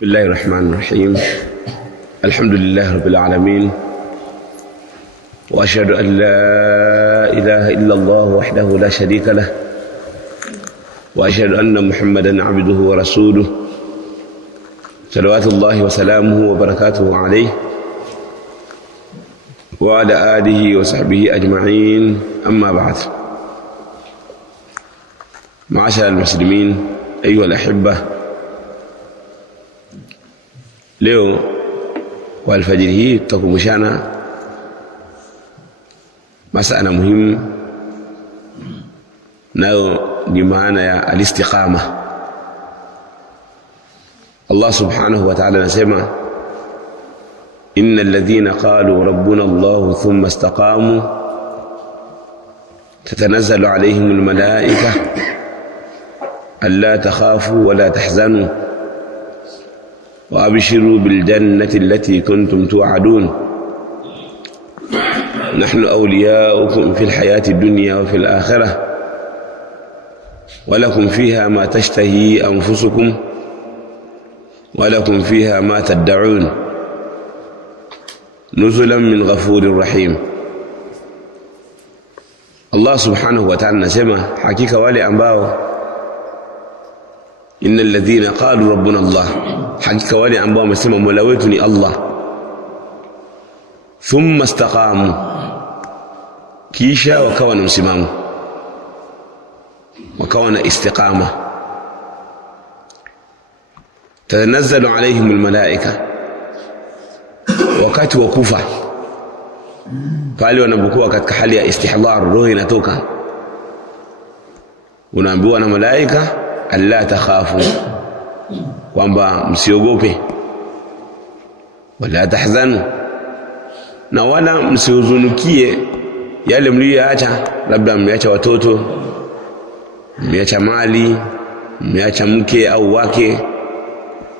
بسم الله الرحمن الرحيم. الحمد لله رب العالمين، وأشهد أن لا إله إلا الله وحده لا شريك له، وأشهد أن محمدا عبده ورسوله صلوات الله وسلامه وبركاته عليه وعلى آله وصحبه أجمعين. أما بعد، معاشر المسلمين أيها الأحبة، leo kwa alfajiri hii tutakumbushana masala muhimu, nayo ni maana ya alistiqama. Allah subhanahu wa ta'ala anasema, innal ladhina qalu rabbuna Allah thumma istaqamu tatanazzalu alayhimul malaa'ika alla takhafu wa la tahzanu وأبشروا بالجنة التي كنتم توعدون نحن أولياؤكم في الحياة الدنيا وفي الآخرة ولكم فيها ما تشتهي أنفسكم ولكم فيها ما تدعون نزلا من غفور رحيم. الله سبحانه وتعالى نسمع حقيقة wale ambao innal ladhina qalu rabbuna Allah, hakika wale ambao wamesema mola wetu ni Allah, thumma istaqamu, kisha wakawa na msimamo, wakawa na istiqama, tatanazzalu alayhimul malaika, wakati wa kufa pale wanapokuwa katika hali ya istihdhar, roho inatoka, unaambiwa na malaika alla takhafu, kwamba msiogope, wala tahzanu, na wala msihuzunukie yale mliyoacha, labda mmeacha watoto, mmeacha mali, mmeacha mke au wake,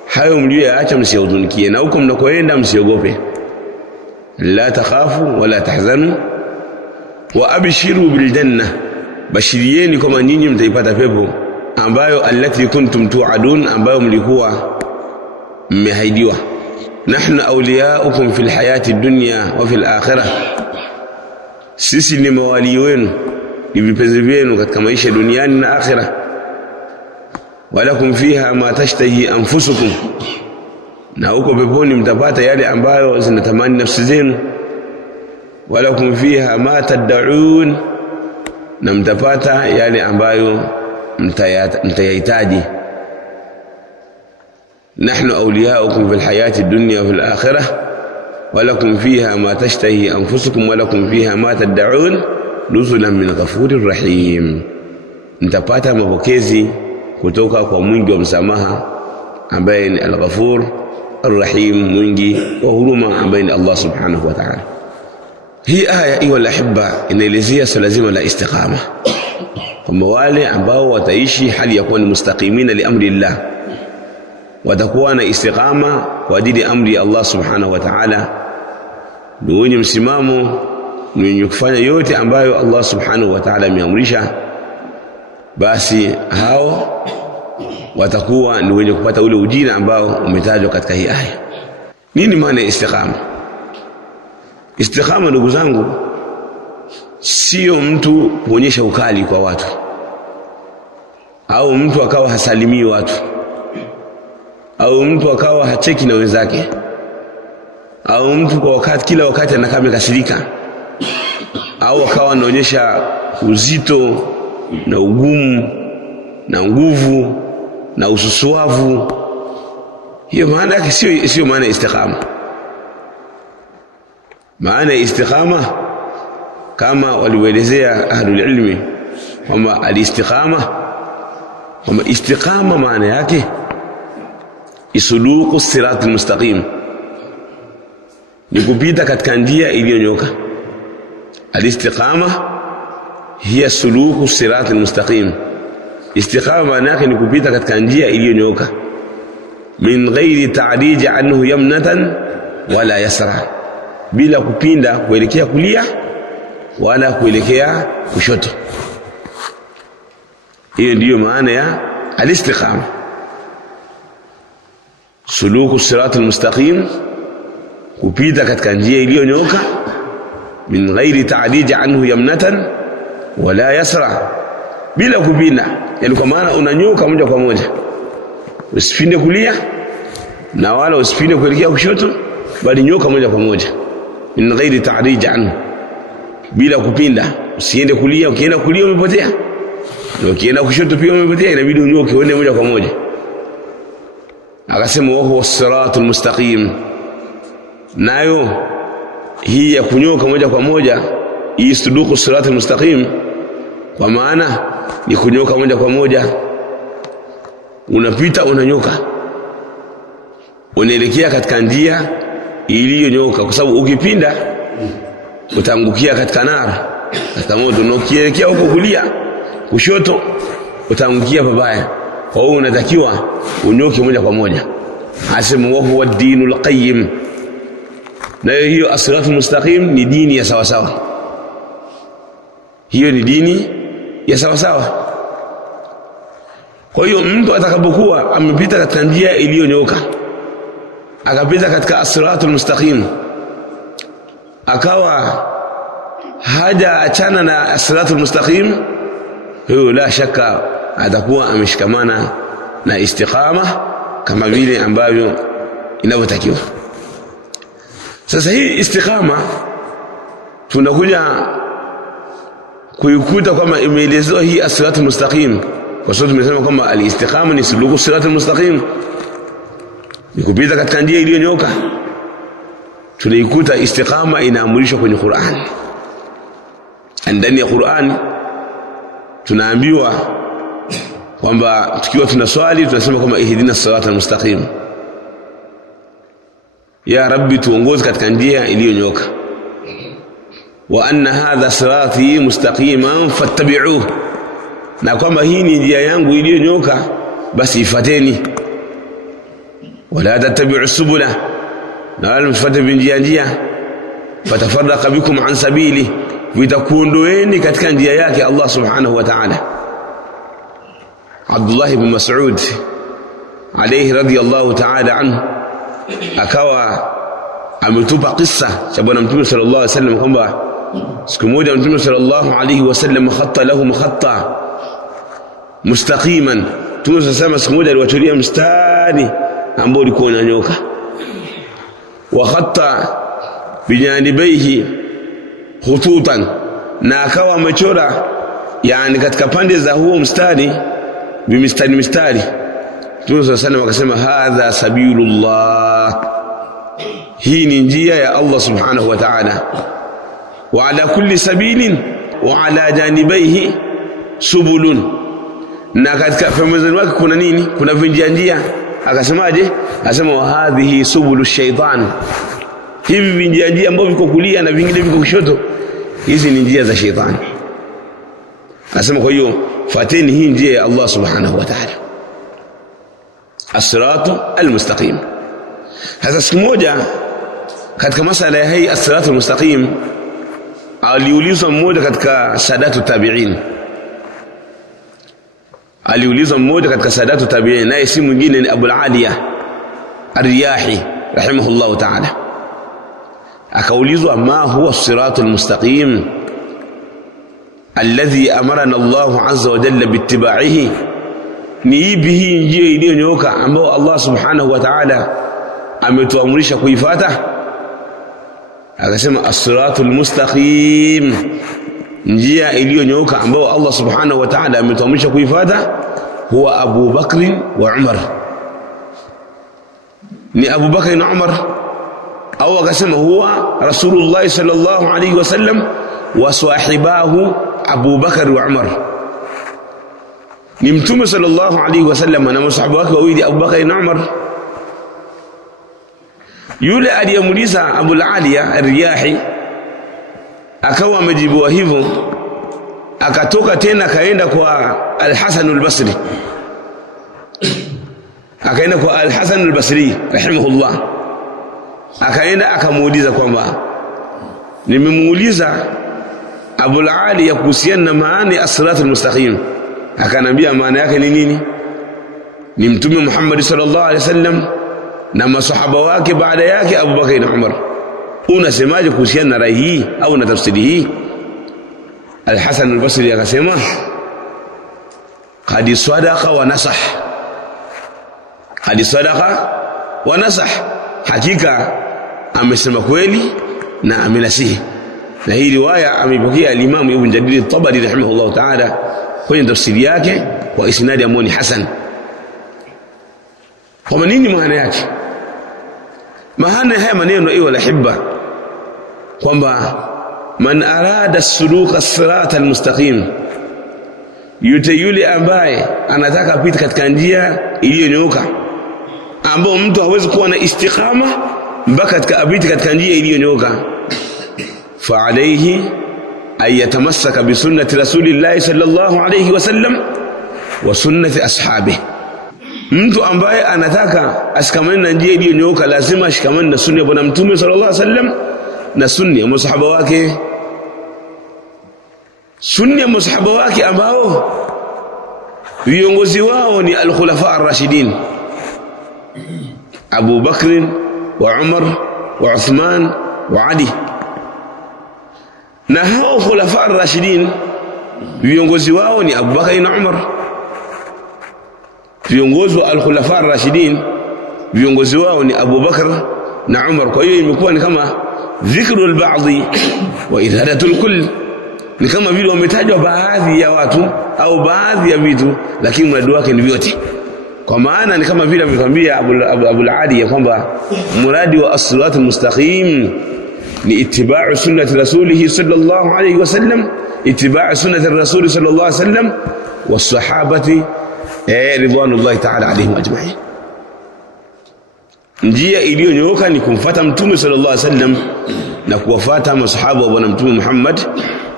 hayo mliyoacha msihuzunikie, na huko mnakoenda msiogope. La takhafu wala tahzanu wa abshiru bil janna, bashirieni kama nyinyi mtaipata pepo ambayo allati kuntum tu'adun, ambayo mlikuwa mmehaidiwa. Nahnu awliyaukum fil hayati dunya wa fil akhirah, sisi ni mawali wenu, ni vipenzi vyenu katika maisha duniani na akhirah. Walakum fiha ma tashtahi anfusukum, na huko peponi mtapata yale ambayo zinatamani nafsi zenu. Walakum fiha ma tad'un, na mtapata yale ambayo mtayahitaji. Nahnu awliyaukum fil hayati dunya wa fil akhirah walakum fiha ma tashtahi anfusukum walakum fiha ma tad'un nuzulan min ghafurir rahim, mtapata mapokezi kutoka kwa mwingi wa msamaha ambaye ni al-Ghafur ar-Rahim, mwingi wa huruma ambaye ni Allah subhanahu wa ta'ala. Hii aya ayu al-ahibba inaelezea swala zima la istiqama, kwamba wale ambao wataishi hali ya kuwa ni mustaqimina li amri Allah, watakuwa na istiqama kwa ajili amri ya Allah subhanahu wa ta'ala, ni wenye msimamo, ni wenye kufanya yote ambayo Allah subhanahu wa ta'ala ameamrisha, basi hao watakuwa ni wenye kupata ule ujira ambao umetajwa katika hii aya. Nini maana ya istiqama? Istiqama, ndugu zangu, sio mtu kuonyesha ukali kwa watu, au mtu akawa hasalimii watu, au mtu akawa hacheki na wenzake, au mtu kwa wakati kila wakati anakaa amekasirika, au akawa anaonyesha uzito na ugumu na nguvu na ususuavu. Hiyo maana yake sio maana ya istiqama. Maana ya istiqama kama walielezea ahlul ilmi kwamba alistiqama, kwamba istiqama maana yake isuluku siratul mustaqim, ni kupita katika njia iliyonyoka. Alistiqama hiya suluku siratul mustaqim, istiqama maana yake ni kupita katika njia iliyonyoka, min ghairi ta'dij anhu yamnatan wala yasra, bila kupinda kuelekea kulia wala kuelekea kushoto. Hiyo ndiyo maana ya alistiqama. suluku siratul mustaqim, kupita katika njia iliyonyooka, min ghairi ta'dij anhu yamnatan wala yasra, bila kupinda. Yani kwa maana unanyoka moja kwa moja, usipinde kulia na wala usipinde kuelekea kushoto, bali nyoka moja kwa moja, min ghairi ta'dij anhu, bila kupinda. Usiende kulia, ukienda kulia umepotea, na ukienda kushoto pia umepotea, inabidi unyoke uende moja kwa moja. Akasema wa huwa siratul mustaqim, nayo hii ya kunyoka moja kwa moja, hii suduku siratul mustaqim, kwa maana ni kunyoka moja kwa moja, unapita unanyoka, unaelekea katika njia iliyonyoka, kwa sababu ukipinda utaangukia katika nara, katika moto, na ukielekea huko kulia kushoto utaangukia pabaya. Kwa hiyo unatakiwa unyoke moja kwa moja. Asema wa huwa ad-dinul qayyim, na hiyo as-siratul mustaqim ni dini ya sawa sawa, hiyo ni dini ya sawa sawa. Kwa hiyo mtu atakapokuwa amepita katika njia iliyonyoka, akapita katika as-siratul mustaqim, akawa haja achana na as-siratul mustaqim, huyo la shaka atakuwa ameshikamana na istiqama kama vile ambavyo inavyotakiwa. Sasa hii istiqama tunakuja kuikuta kama imeelezewa hii as-siratul mustaqim, kwa sababu tumesema kwamba al-istiqama ni suluku siratul mustaqim, ni kupita katika njia iliyonyoka. Tunaikuta istiqama inaamrishwa kwenye Qur'an. Ndani ya Qur'an tunaambiwa kwamba tukiwa tunaswali tunasema kama ihdina siratal mustaqim, ya rabbi tuongoze katika njia iliyonyoka, wa anna hadha sirati mustaqiman fattabi'uhu, na kwamba hii ni njia yangu iliyonyoka basi ifuateni, wala tattabi'u subula, na wala msifuate njia fatafarraqa bikum an sabili, vitakuondoeni katika njia yake Allah subhanahu wa ta'ala. Abdullah ibn Mas'ud alayhi radiyallahu ta'ala anhu akawa ametupa kisa cha bwana Mtume sallallahu alayhi wasallam kwamba siku moja Mtume sallallahu alayhi wasallam khatta lahum khatta mustaqiman. Mtume sasa siku moja aliwatolea mstari ambao ulikuwa unanyoka, wa khatta bijanibaihi khututan, na akawa amechora yani katika pande za huo mstari mistari. Mtume sana akasema hadha sabilullah, hii ni njia ya Allah subhanahu wa ta'ala, wa ala kulli sabilin wa ala janibaihi subulun, na katika pembezoni wake kuna nini? Kuna vinjia. Akasemaje? Akasema wa hadhihi subulu shaytan, hivi vinjia ambavyo viko kulia na vingine viko kushoto, hizi ni njia za shetani. Akasema kwa hiyo fuateni hii njia ya Allah subhanahu wa ta'ala, as-siratu al-mustaqim. Sasa siku moja katika masala ya hii as-siratu al-mustaqim aliulizwa mmoja katika sadatu tabi'in, naye si mwingine ni Abu al-Aliya ar-Riyahi rahimahullahu ta'ala. Akaulizwa ma huwa as-siratu al-mustaqim alladhi amarana Allah azza wa jalla bittiba'ihi, ni ipi hii njia iliyonyoka ambayo Allah subhanahu wa ta'ala ametuamrisha kuifuata? Akasema as-siratul mustaqim, njia iliyonyoka ambayo Allah subhanahu wa ta'ala ametuamrisha kuifuata huwa Abu Bakr wa Umar, ni Abu Bakr na Umar. Au akasema huwa Rasulullah sallallahu alayhi wasallam wa sahibahu Abu Bakr wa Umar, ni Mtume sallallahu alayhi wasallam na masahaba wake wawili Abu Bakr na Umar. Yule aliyemuuliza Abu al-Aliya ar-Riyahi akawa amejibiwa hivyo, akatoka tena kaenda kwa Al-Hasan al-Basri, rahimahullah, akaenda akamuuliza kwamba nimemuuliza Abu al-Aliya kuhusiana na maana ya as-siratul mustaqim, akanambia maana yake ni nini? Ni Mtume Muhammad sallallahu alaihi wasallam na masahaba wake baada yake Abu Bakar na Umar. Unasemaje kuhusiana na rai hii au na tafsiri hii? Al-Hasan al-Basri akasema qad sadaqa wa nasah, qad sadaqa wa nasah, hakika amesema kweli na amenasihi. Na hii riwaya amepokea al-Imam Ibn Jarir al-Tabari rahimahullah ta'ala kwenye tafsiri yake kwa isnadi amoni hasan. Kwa nini maana yake? Maana haya maneno ayu al-ahibba kwamba man arada as-suluka as-sirata al-mustaqim, yule ambaye anataka kupita katika njia iliyonyooka, ambao mtu hawezi kuwa na istiqama mpaka apite katika njia iliyonyooka, fa alayhi ay yatamassaka bi sunnati rasulillahi sallallahu alayhi wasallam wa sunnati ashabihi. Mtu ambaye anataka asikamane na njia iliyonyooka lazima ashikamane na sunna ya Bwana Mtume sallallahu alayhi wasallam na sunna ya masahaba wake. Sunna ya masahaba wake ambao viongozi wao ni al-khulafa ar-rashidin, Abu Bakr wa Umar wa Uthman wa Ali. Na hao khulafa ar-rashidin viongozi wao ni Abu Bakr na Umar. Viongozi wa al-khulafa ar-rashidin viongozi wao ni Abu Bakr na Umar. Kwa hiyo imekuwa ni kama dhikru al-ba'dhi wa idhadatu al-kull, ni kama vile wametajwa baadhi ya watu au baadhi ya vitu, lakini mradi wake ni vyote. Kwa maana ni kama vile amekwambia Abu al-Ali ya kwamba muradi wa as-sirat al-mustaqim ni ittiba'u sunnati rasulih sallallahu alayhi wasallam, ittiba'u sunnati ar-rasul sallallahu alayhi wasallam was-sahabati ridwanullahi ta'ala alayhim ajma'in. Njia iliyonyooka ni kumfuata Mtume sallallahu alayhi wasallam na kuwafuata masahaba wa Bwana Mtume Muhammad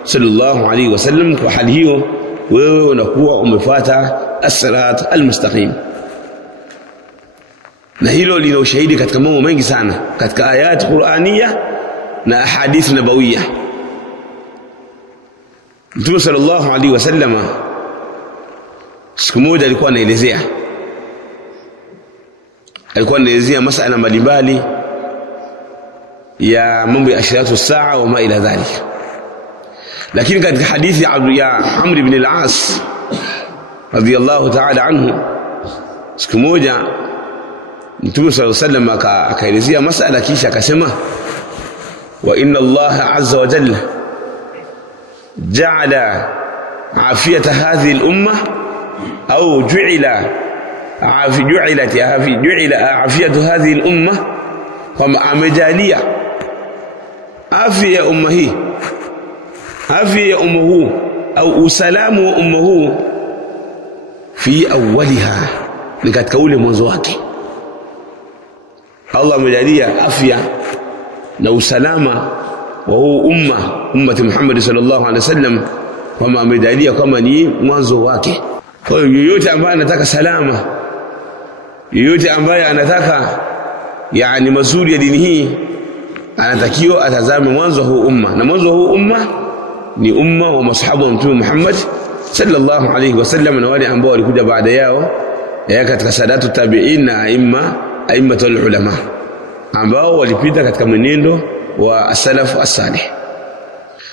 sallallahu alayhi wasallam. Kwa hali hiyo wewe unakuwa umefuata as-sirat al-mustaqim, na hilo lina ushahidi katika mambo mengi sana, katika ayat Qur'aniyya na ahadith nabawiyya. Mtume sallallahu alayhi wasallam siku moja alikuwa anaelezea masuala mbalimbali ya mambo ya ashratu saa wa ma ila dhalika. Lakini katika hadithi ya Amr ibn al-As radiyallahu ta'ala anhu, siku moja Mtume sallallahu alayhi wasallam akaelezea masuala kisha akasema, wa inna Allah azza wa jalla ja'ala afiyata hadhihi al-ummah au ju'ila afiyatu hadhihi al-ummah, kama amejalia afya ya umma hii, afya ya umma huu au usalamu wa umma huu fi awwaliha, ni katika ule mwanzo wake. Allah amejalia afya na usalama wa huu ummati Muhammad sallallahu alaihi wasallam, kama amejalia kama ni mwanzo wake. Kwa hiyo yoyote ambaye anataka salama, yoyote ambaye anataka yani mazuri ya dini hii, anatakiwa atazame mwanzo wa huu umma, na mwanzo wa huu umma ni umma wa masahaba wa Mtume Muhammad sallallahu alaihi wasallam na wale ambao walikuja baada yao katika sadatu tabi'in na aimmatul ulama ambao walipita katika mwenendo wa as-salaf as-salih.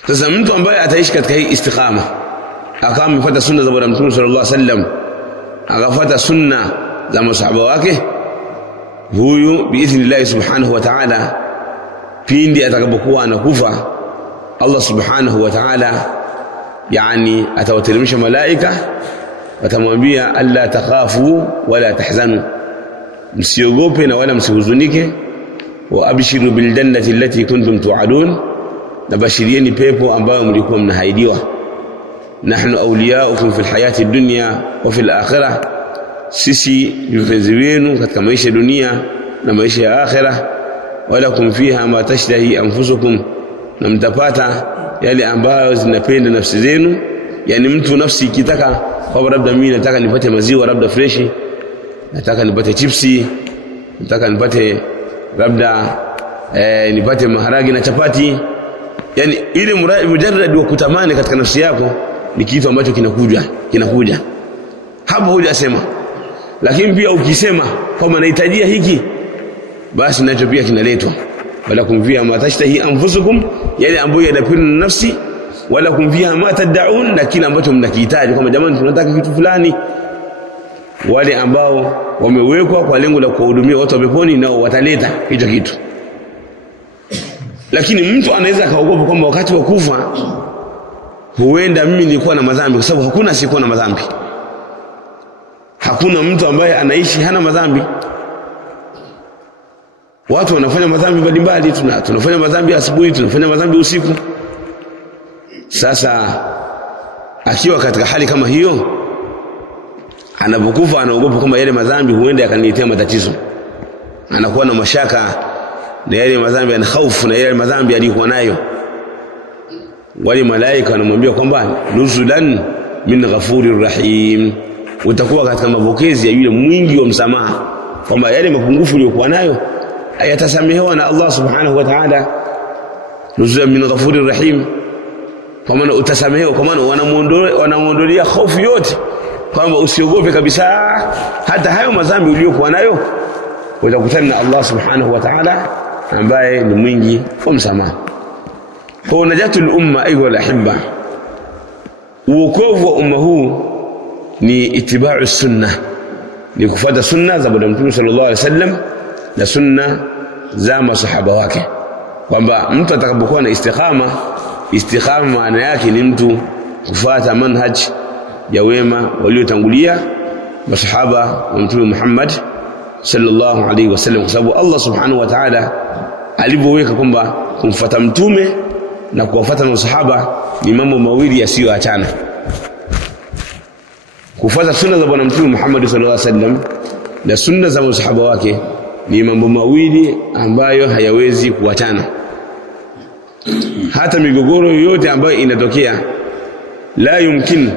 Sasa mtu ambaye ataishi katika hii istiqama, akawa amefuata sunna za Bwana Mtume sallallahu alaihi wasallam, akafuata sunna za masahaba wake, huyu biidhnillah subhanahu wa ta'ala, pindi atakapokuwa anakufa, Allah subhanahu wa ta'ala yani atawateremsha malaika, watamwambia alla takhafu wala tahzanu, msiogope na wala msihuzunike, wa abshiru bil jannati allati kuntum tu'adun, na bashirieni pepo ambayo mlikuwa mnahaidiwa. Nahnu awliyaukum fil hayati dunya wa fil akhirah, sisi vipenzi wenu katika maisha ya dunia na maisha ya akhirah. Walakum fiha ma tashtahi anfusukum, na mtapata yale ambayo zinapenda nafsi zenu. Yani mtu nafsi ikitaka kwa labda mimi nataka nipate maziwa labda fresh, nataka nipate chipsi, nataka nipate labda nipate maharagi na chapati, yani ile mujarrad wa kutamani katika nafsi yako ni kitu ambacho kinakuja hapo hujasema. Lakini pia ukisema kama nahitajia hiki, basi nacho pia kinaletwa. Wala kumvia ma tashtahi anfusukum, yale ambayo yanapenda nafsi, wala kumvia ma tad'un, na kile ambacho mnakihitaji kama jamani tunataka kitu fulani. Wale ambao wamewekwa kwa lengo la kuhudumia watu wa peponi nao wataleta hicho kitu. Lakini mtu anaweza kaogopa kwamba wakati wa kufa huenda mimi nilikuwa na madhambi, kwa sababu hakuna asiyekuwa na madhambi. Hakuna mtu ambaye anaishi hana madhambi. Watu wanafanya madhambi mbalimbali, tunafanya madhambi asubuhi, tunafanya madhambi usiku. Sasa akiwa katika hali kama hiyo, anapokufa anaogopa kwamba yale madhambi huenda yakaniletea matatizo. Anakuwa na mashaka na yale madhambi, ana hofu na yale madhambi alikuwa nayo. Wale malaika wanamwambia kwamba nuzulan min ghafurir rahim, utakuwa katika mapokezi ya yule mwingi wa msamaha, kwamba yale mapungufu uliyokuwa nayo yatasamehewa na Allah subhanahu wa ta'ala. Nuzulan min ghafurir rahim, kwa maana utasamehewa, kwa maana wanamuondolea hofu yote, kwamba usiogope kabisa, hata hayo madhambi uliyokuwa nayo utakutana na Allah subhanahu wa ta'ala ambaye ni mwingi wa msamaha. Kwa najatul umma ayuha alahibba, uokovu wa umma huu ni itibau sunna, ni kufuata sunna za Bwana Mtume sallallahu alaihi wasallam na sunna za masahaba wake. Kwamba mtu atakapokuwa na istiqama maana yake ni mtu kufuata manhaj ya wema waliotangulia masahaba wa Mtume Muhammad sallallahu alaihi wasallam, kwa sababu Allah subhanahu wa ta'ala alipoweka kwamba kumfuata mtume na kuwafuata masahaba ni mambo mawili yasiyoachana. Kufuata sunna za Bwana Mtume Muhammad sallallahu alaihi wasallam na sunna za masahaba wake ni mambo mawili ambayo hayawezi kuachana. Hata migogoro yoyote ambayo inatokea, la yumkin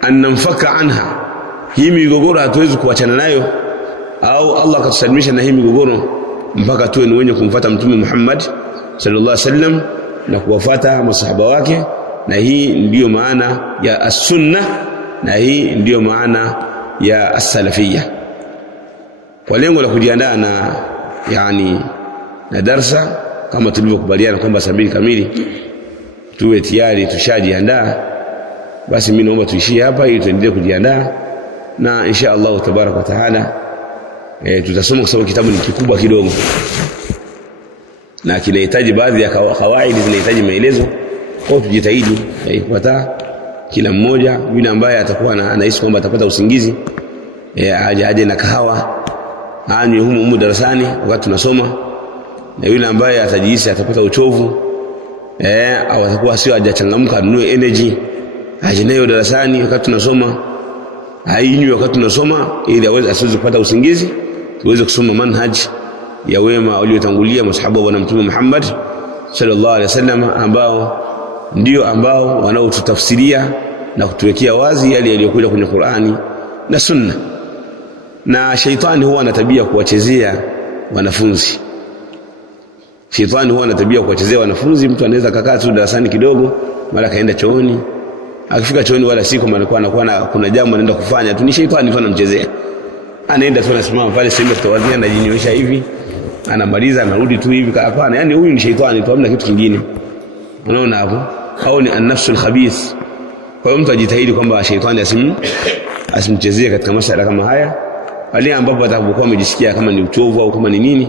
an namfaka anha, hii migogoro hatuwezi kuachana nayo, au Allah akatusalimisha na hii migogoro mpaka tuwe ni wenye kumfuata Mtume Muhammad sallallahu alaihi wasallam na kuwafuata masahaba wake. Na hii ndiyo maana ya as-sunna, na hii ndiyo maana ya as-salafiyya. Kwa lengo la kujiandaa na darsa, kama tulivyokubaliana kwamba saa 2 kamili tuwe tayari tushajiandaa, basi mimi naomba tuishie hapa ili tuendelee kujiandaa, na insha Allah tabaraka wa taala tutasoma, kwa sababu kitabu ni kikubwa kidogo na kinahitaji baadhi ya kawaidi, zinahitaji maelezo. Kwa tujitahidi kupata kila mmoja, yule ambaye atakuwa anahisi kwamba atapata usingizi aje na kahawa anywe humu darasani wakati tunasoma, na yule ambaye atajihisi atapata uchovu au atakuwa sio hajachangamka, anunue energy aje nayo darasani wakati tunasoma, ainywe wakati tunasoma, ili asiweze kupata usingizi, tuweze kusoma manhaj ya wema waliotangulia masahaba wa Mtume Muhammad sallallahu alaihi wasallam, ambao wanaotutafsiria na kutuwekea wazi yale yaliyokuja kwenye Qur'ani na Sunna. Na shaitani huwa ana tabia kuwachezea wanafunzi. Shaitani huwa ana tabia kuwachezea wanafunzi. Mtu anaweza kukaa tu darasani kidogo, mara kaenda chooni. Akifika chooni wala siku anakuwa kuna jambo anaenda kufanya tu, ni shaitani tu anamchezea. Anaenda tu anasimama pale sehemu tawadhia, anajinyoosha hivi, anamaliza anarudi tu hivi. Hapana, yani huyu ni shaitani tu, hamna kitu kingine. Unaona hapo? Au ni an-nafsul khabith. Kwa hiyo mtu ajitahidi kwamba shaitani asimchezee katika masuala kama haya. Pale ambapo atakapokuwa amejisikia kama ni uchovu au kama ni nini,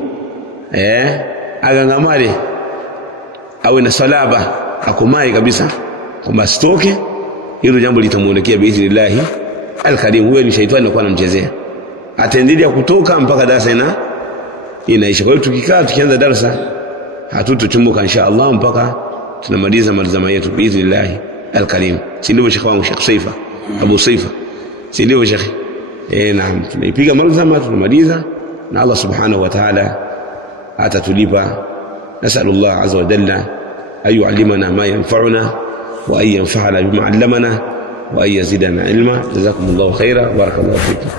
agangamale, awe na salaba, akomai kabisa kwamba sitoke, hilo jambo litamuondokea biidhnillah al-karim. Huyo ni shaitani kwa anamchezea, ataendelea kutoka mpaka darasa inaisha. Kwa hiyo tukianza darasa hatutochumbuka insha Allah mpaka tunamaliza malzama yetu biidhnillah al-karim. Si ndivyo Sheikh wangu Sheikh Saifa Abu Saifa? Si ndivyo Sheikh? Naam, tunaipiga malzama, tunamaliza, na Allah subhanahu wa ta'ala atatulipa. Nasallallahu azza wa jalla an yu'allimana ma yanfa'una wa an yanfa'ana bima 'allamana wa an yazidana ilma. Jazakumullahu khaira, barakallahu fikum.